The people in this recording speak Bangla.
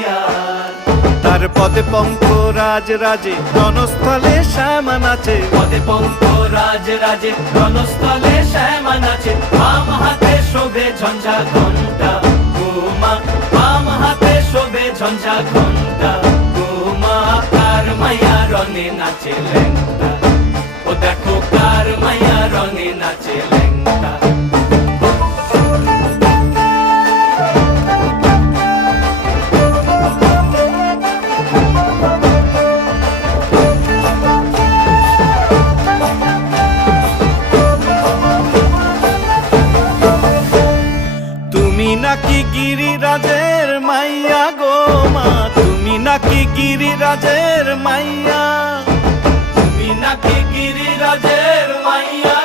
মাইয়ার। তার পদে পঙ্ক রাজ রাজে রণস্থলে শ্যামা নাচে, পদে পঙ্ক রাজ রাজে রণস্থলে শ্যামা নাচে। বাম হাতে শোভে ঝঞ্ঝা ঘণ্টা উমা, বাম হাতে শোভে ঝঞ্ঝা ঘণ্টা উমা। কার মাইয়া রনে নাচে ল্যাংটা, ও দেখো কার মাইয়া রনে নাচে ল্যাংটা। তুমি নাকি গিরিরাজের মাইয়া গো মা, তুমি নাকি গিরিরাজের মাইয়া, তুমি নাকি গিরিরাজের মাইয়া